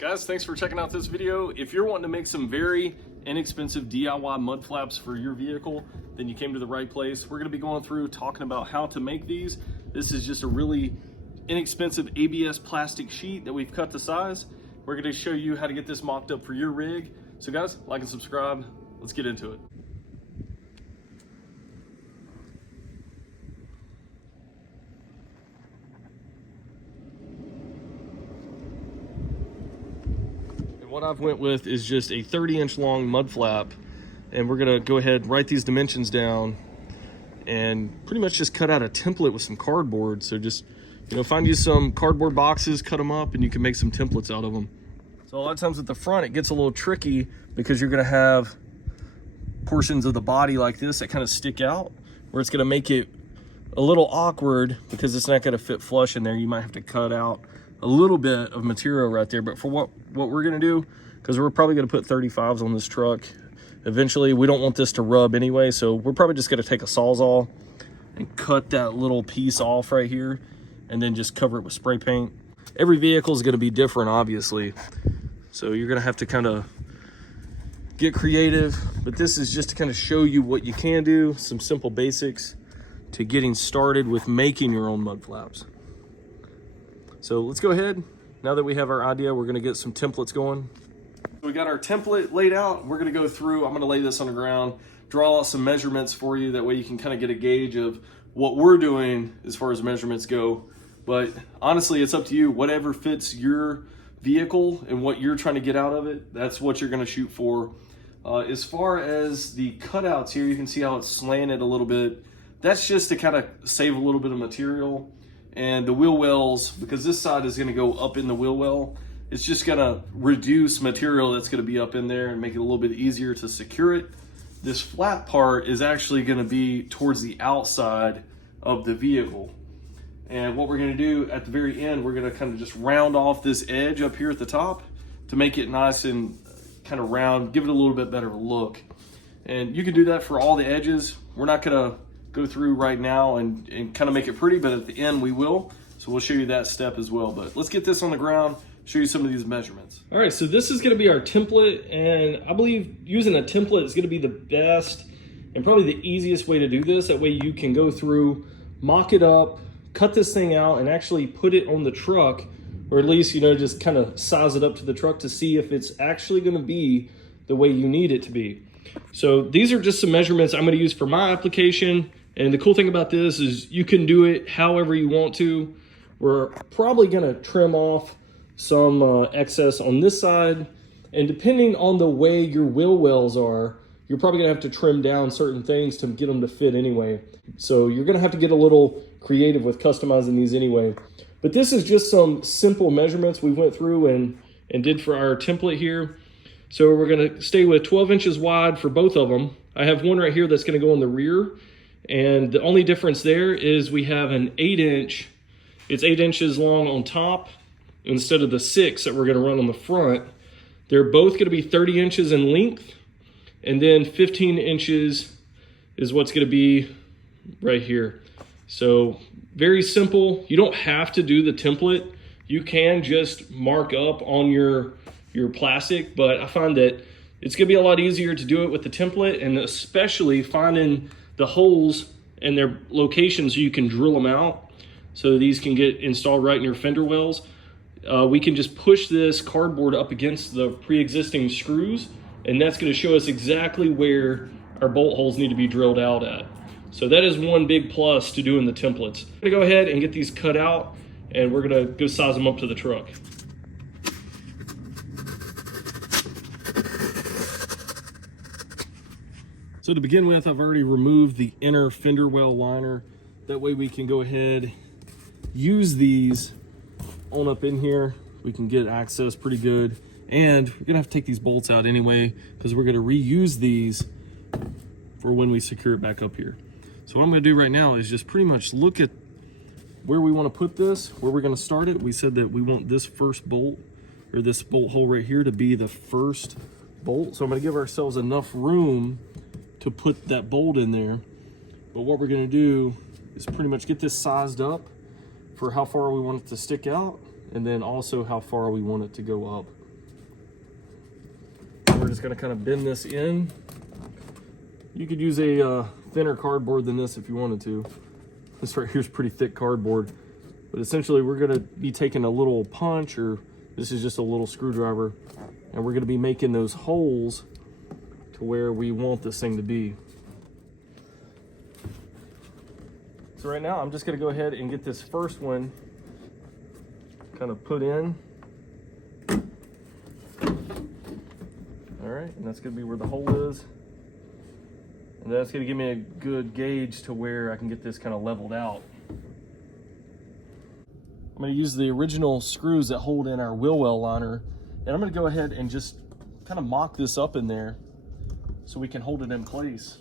Guys, thanks for checking out this video. If you're wanting to make some very inexpensive DIY mud flaps for your vehicle, then you came to the right place. We're gonna be going through talking about how to make these. This is just a really inexpensive ABS plastic sheet that we've cut to size. We're gonna show you how to get this mocked up for your rig. So guys, like and subscribe. Let's get into it. What I've went with is just a 30-inch long mud flap, and we're gonna go ahead and write these dimensions down and pretty much just cut out a template with some cardboard. So just, find you some cardboard boxes, cut them up, and you can make some templates out of them. So a lot of times at the front, it gets a little tricky because you're gonna have portions of the body like this that kind of stick out, where it's gonna make it a little awkward because it's not gonna fit flush in there. You might have to cut out a little bit of material right there. But for what we're gonna do, because we're probably gonna put 35s on this truck eventually, we don't want this to rub anyway, so we're probably just gonna take a Sawzall and cut that little piece off right here and then just cover it with spray paint. Every vehicle is gonna be different, obviously, so you're gonna have to kind of get creative, but this is just to kind of show you what you can do, some simple basics to getting started with making your own mud flaps. So let's go ahead. Now that we have our idea, we're gonna get some templates going. We got our template laid out. We're gonna go through, I'm gonna lay this on the ground, draw out some measurements for you. That way you can kind of get a gauge of what we're doing as far as measurements go. But honestly, it's up to you. Whatever fits your vehicle and what you're trying to get out of it, that's what you're gonna shoot for. As far as the cutouts here, you can see how it's slanted a little bit. That's just to kind of save a little bit of material. And the wheel wells, because this side is gonna go up in the wheel well, it's just gonna reduce material that's gonna be up in there and make it a little bit easier to secure it. This flat part is actually gonna be towards the outside of the vehicle. And what we're gonna do at the very end, we're gonna kind of just round off this edge up here at the top to make it nice and kind of round, give it a little bit better look. And you can do that for all the edges. We're not gonna go through right now and kind of make it pretty, but at the end we will. So we'll show you that step as well. But let's get this on the ground, show you some of these measurements. All right, so this is gonna be our template, and I believe using a template is gonna be the best and probably the easiest way to do this. That way you can go through, mock it up, cut this thing out, and actually put it on the truck, or at least, just kind of size it up to the truck to see if it's actually gonna be the way you need it to be. So these are just some measurements I'm gonna use for my application. And the cool thing about this is you can do it however you want to. We're probably gonna trim off some excess on this side. And depending on the way your wheel wells are, you're probably gonna have to trim down certain things to get them to fit anyway. So you're gonna have to get a little creative with customizing these anyway. But this is just some simple measurements we went through and did for our template here. So we're gonna stay with 12 inches wide for both of them. I have one right here that's gonna go in the rear. And the only difference there is we have an 8-inch, it's 8 inches long on top instead of the 6 that we're gonna run on the front. They're both gonna be 30 inches in length, and then 15 inches is what's gonna be right here. So very simple. You don't have to do the template. You can just mark up on your plastic, but I find that it's gonna be a lot easier to do it with the template, and especially finding the holes and their locations so you can drill them out so these can get installed right in your fender wells. We can just push this cardboard up against the pre-existing screws, and that's going to show us exactly where our bolt holes need to be drilled out at. So that is one big plus to doing the templates. I'm gonna go ahead and get these cut out, and we're gonna go size them up to the truck. So to begin with, I've already removed the inner fender well liner. That way we can go ahead, use these on up in here. We can get access pretty good. And we're gonna have to take these bolts out anyway, because we're gonna reuse these for when we secure it back up here. So what I'm gonna do right now is just pretty much look at where we wanna put this, where we're gonna start it. We said that we want this first bolt, or this bolt hole right here, to be the first bolt. So I'm gonna give ourselves enough room to put that bolt in there. But what we're gonna do is pretty much get this sized up for how far we want it to stick out, and then also how far we want it to go up. just gonna kind of bend this in. You could use a thinner cardboard than this if you wanted to. This right here is pretty thick cardboard. But essentially we're gonna be taking a little punch, or this is just a little screwdriver, and we're gonna be making those holes to where we want this thing to be. So right now I'm just gonna go ahead and get this first one kind of put in. All right, and that's gonna be where the hole is. And that's gonna give me a good gauge to where I can get this kind of leveled out. I'm gonna use the original screws that hold in our wheel well liner, and I'm gonna go ahead and just kind of mock this up in there so we can hold it in place.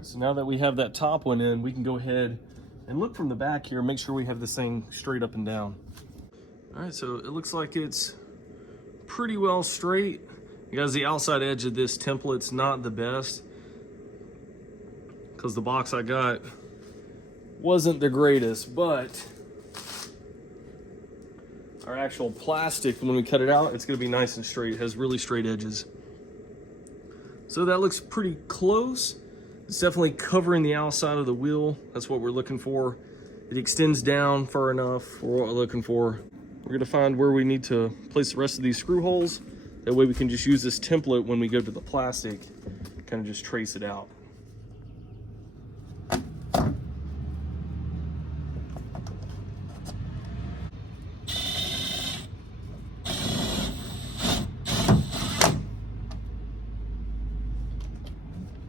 So now that we have that top one in, we can go ahead and look from the back here, make sure we have this thing straight up and down. All right, so it looks like it's pretty well straight. Guys, the outside edge of this template's not the best because the box I got wasn't the greatest, but our actual plastic, when we cut it out, it's gonna be nice and straight. It has really straight edges. So that looks pretty close. It's definitely covering the outside of the wheel. That's what we're looking for. It extends down far enough for what we're looking for. We're gonna find where we need to place the rest of these screw holes. That way we can just use this template when we go to the plastic, kind of just trace it out.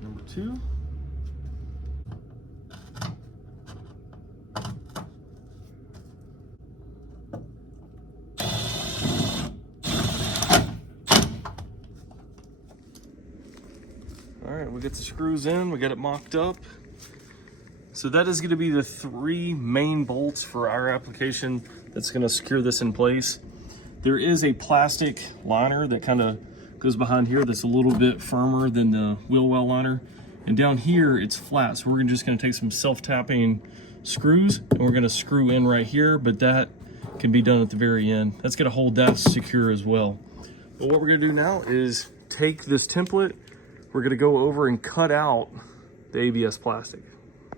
Number 2. All right, we get the screws in, we got it mocked up. So that is gonna be the 3 main bolts for our application that's gonna secure this in place. There is a plastic liner that kind of goes behind here that's a little bit firmer than the wheel well liner. And down here, it's flat. So we're just gonna take some self-tapping screws and we're gonna screw in right here, but that can be done at the very end. That's gonna hold that secure as well. But what we're gonna do now is take this template, we're gonna go over and cut out the ABS plastic.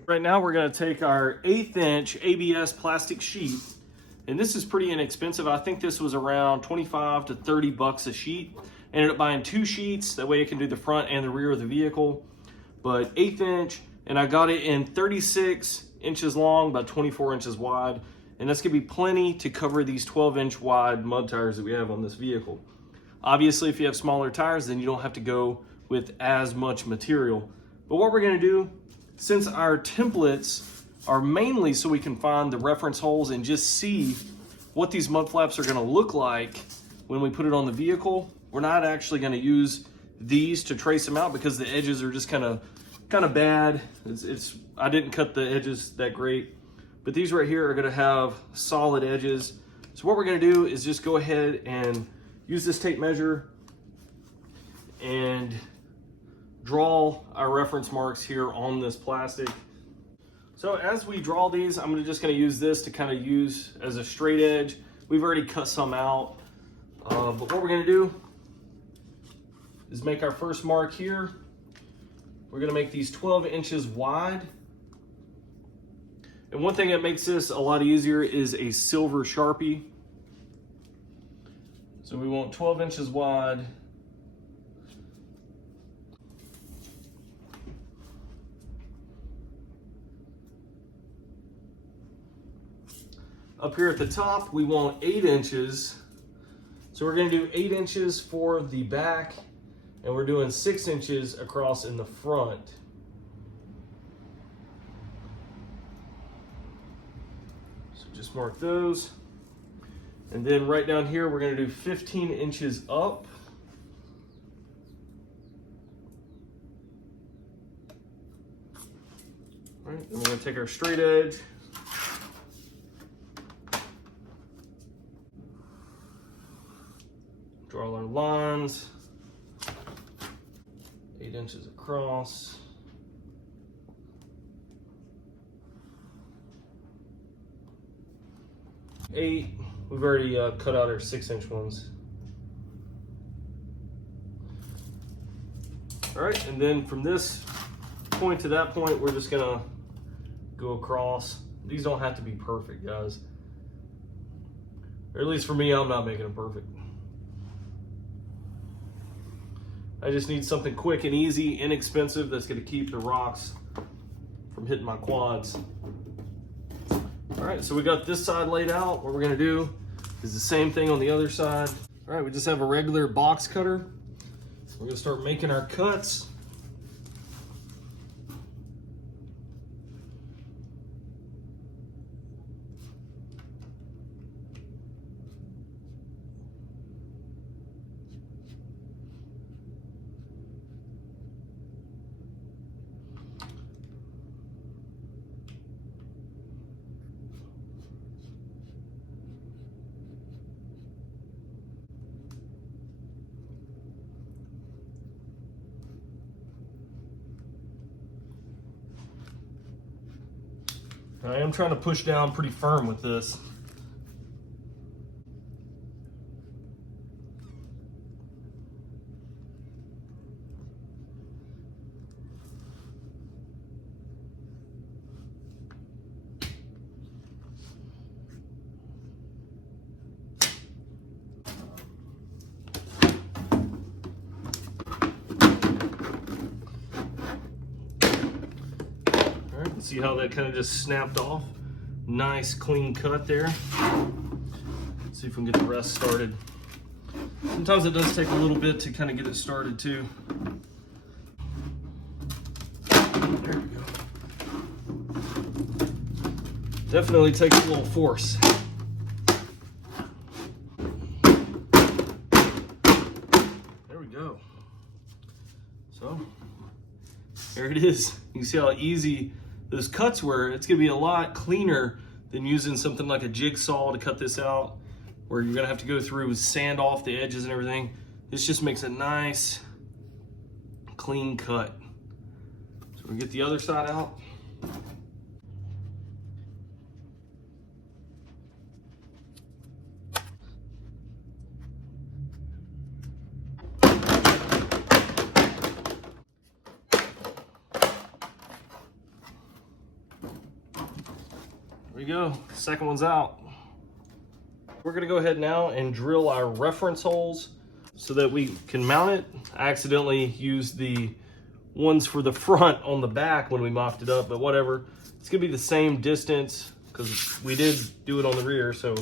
Right now we're gonna take our 1/8 inch ABS plastic sheet, and this is pretty inexpensive. I think this was around 25 to 30 bucks a sheet. Ended up buying 2 sheets, that way it can do the front and the rear of the vehicle. But 1/8 inch, and I got it in 36 inches long by 24 inches wide, and that's gonna be plenty to cover these 12-inch wide mud tires that we have on this vehicle. Obviously, if you have smaller tires, then you don't have to go with as much material. But what we're gonna do, since our templates are mainly so we can find the reference holes and just see what these mud flaps are gonna look like when we put it on the vehicle, we're not actually gonna use these to trace them out because the edges are just kind of bad. I didn't cut the edges that great, but these right here are gonna have solid edges. So what we're gonna do is just go ahead and use this tape measure and draw our reference marks here on this plastic. So as we draw these, I'm just gonna use this to kind of use as a straight edge. We've already cut some out, but what we're gonna do is make our first mark here. We're gonna make these 12 inches wide. And one thing that makes this a lot easier is a silver Sharpie. So we want 12 inches wide. Up here at the top, we want 8 inches. So we're gonna do 8 inches for the back, and we're doing 6 inches across in the front. So just mark those. And then right down here, we're gonna do 15 inches up. All right, then we're gonna take our straight edge. Draw our lines, 8 inches across. We've already cut out our 6-inch ones. All right, and then from this point to that point, we're just gonna go across. These don't have to be perfect, guys. Or at least for me, I'm not making them perfect. I just need something quick and easy, inexpensive, that's gonna keep the rocks from hitting my quads. All right, so we got this side laid out. What we're gonna do is the same thing on the other side. All right, we just have a regular box cutter. We're gonna start making our cuts. I am trying to push down pretty firm with this. See how that kind of just snapped off? Nice clean cut there. Let's see if we can get the rest started. Sometimes it does take a little bit to kind of get it started too. There we go. Definitely takes a little force. There we go. So, there it is. You can see how easy those cuts were. It's gonna be a lot cleaner than using something like a jigsaw to cut this out, where you're gonna have to go through and sand off the edges and everything. This just makes a nice, clean cut. So we get the other side out. There we go, second one's out. We're gonna go ahead now and drill our reference holes so that we can mount it. I accidentally used the ones for the front on the back when we mocked it up, but whatever. It's gonna be the same distance because we did do it on the rear, so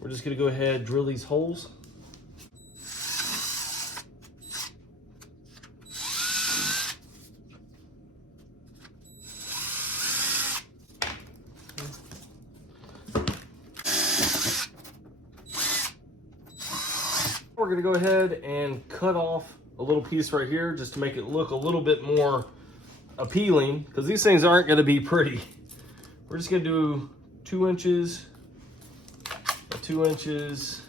we're just gonna go ahead and drill these holes. We're gonna go ahead and cut off a little piece right here just to make it look a little bit more appealing, because these things aren't gonna be pretty. We're just gonna do 2 inches, 2 inches.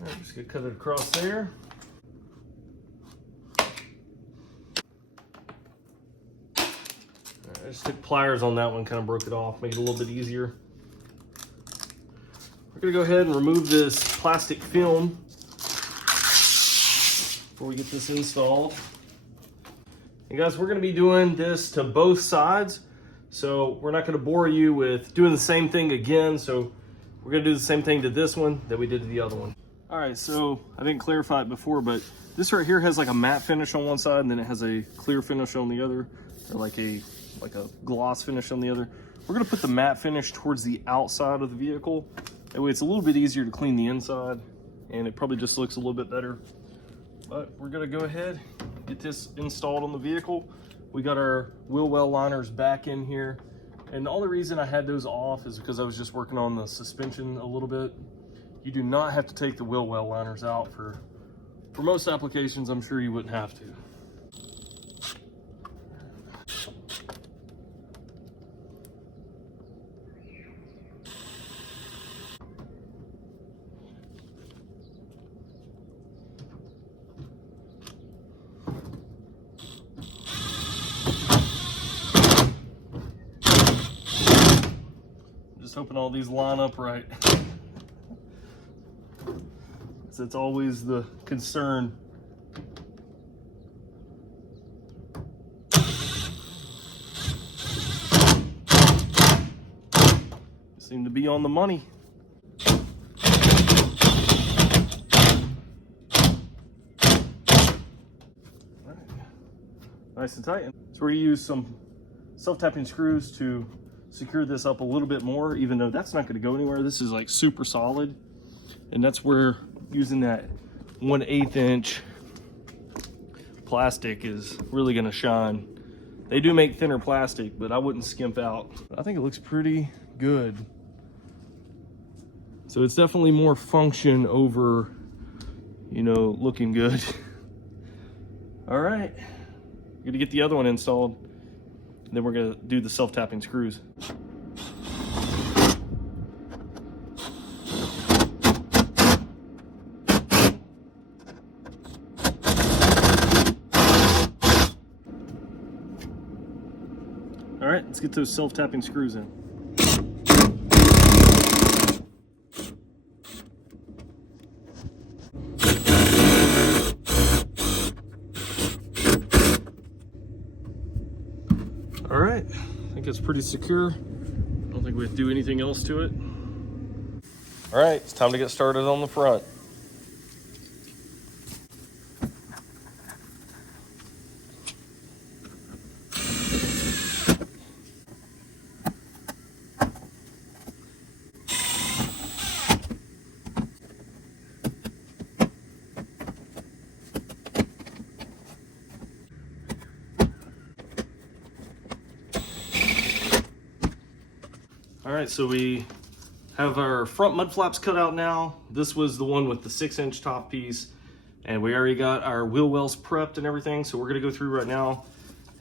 All right, just gonna cut it across there. I just took pliers on that one, kind of broke it off, make it a little bit easier. We're gonna go ahead and remove this plastic film before we get this installed. And guys, we're gonna be doing this to both sides, so we're not gonna bore you with doing the same thing again. So we're gonna do the same thing to this one that we did to the other one. All right, so I didn't clarify it before, but this right here has like a matte finish on one side and then it has a clear finish on the other, or like a gloss finish on the other. We're gonna put the matte finish towards the outside of the vehicle. That way it's a little bit easier to clean the inside and it probably just looks a little bit better. But we're gonna go ahead, get this installed on the vehicle. We got our wheel well liners back in here. And the only reason I had those off is because I was just working on the suspension a little bit. You do not have to take the wheel well liners out for most applications. I'm sure you wouldn't have to. hoping all these line up right. So it's always the concern. Seem to be on the money. Right. Nice and tight. So we're gonna use some self-tapping screws to secure this up a little bit more, even though that's not gonna go anywhere. This is like super solid. And that's where using that 1/8 inch plastic is really gonna shine. They do make thinner plastic, but I wouldn't skimp out. I think it looks pretty good. So it's definitely more function over, you know, looking good. All right, gonna get the other one installed. Then we're gonna do the self-tapping screws. All right, let's get those self-tapping screws in. All right, I think it's pretty secure. I don't think we have to do anything else to it. All right, it's time to get started on the front. All right, so we have our front mud flaps cut out now. This was the one with the 6-inch top piece, and we already got our wheel wells prepped and everything. So we're gonna go through right now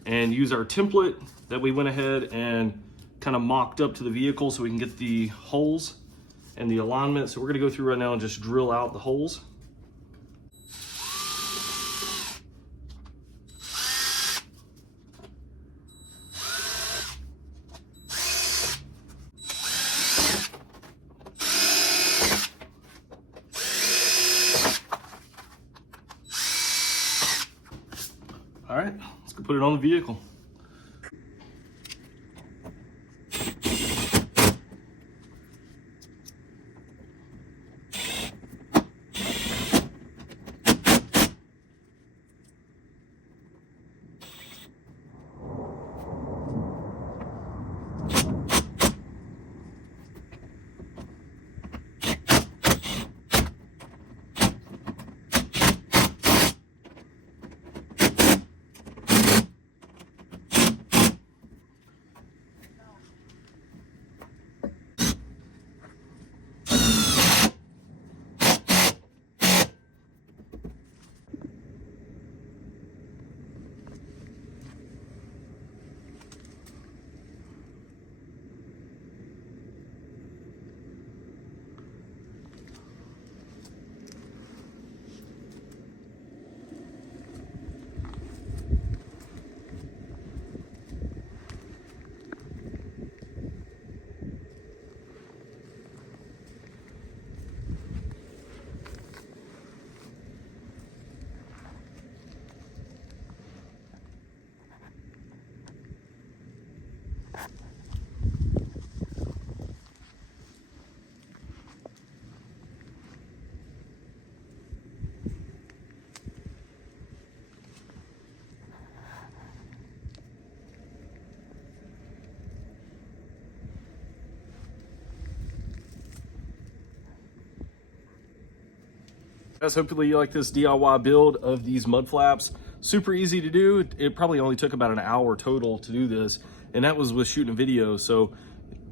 and use our template that we went ahead and kind of mocked up to the vehicle so we can get the holes and the alignment. So we're gonna go through right now and just drill out the holes. All right, let's go put it on the vehicle. Guys, hopefully you like this DIY build of these mud flaps. Super easy to do. It probably only took about an hour total to do this, and that was with shooting a video. So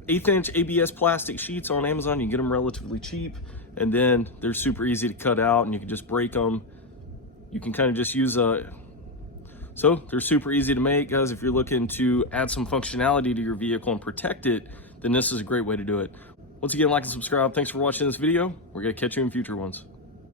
1/8 inch ABS plastic sheets on Amazon, you can get them relatively cheap, and then they're super easy to cut out and you can just break them. You can kind of just use so they're super easy to make, guys. If you're looking to add some functionality to your vehicle and protect it, then this is a great way to do it. Once again, like and subscribe. Thanks for watching this video. We're gonna catch you in future ones.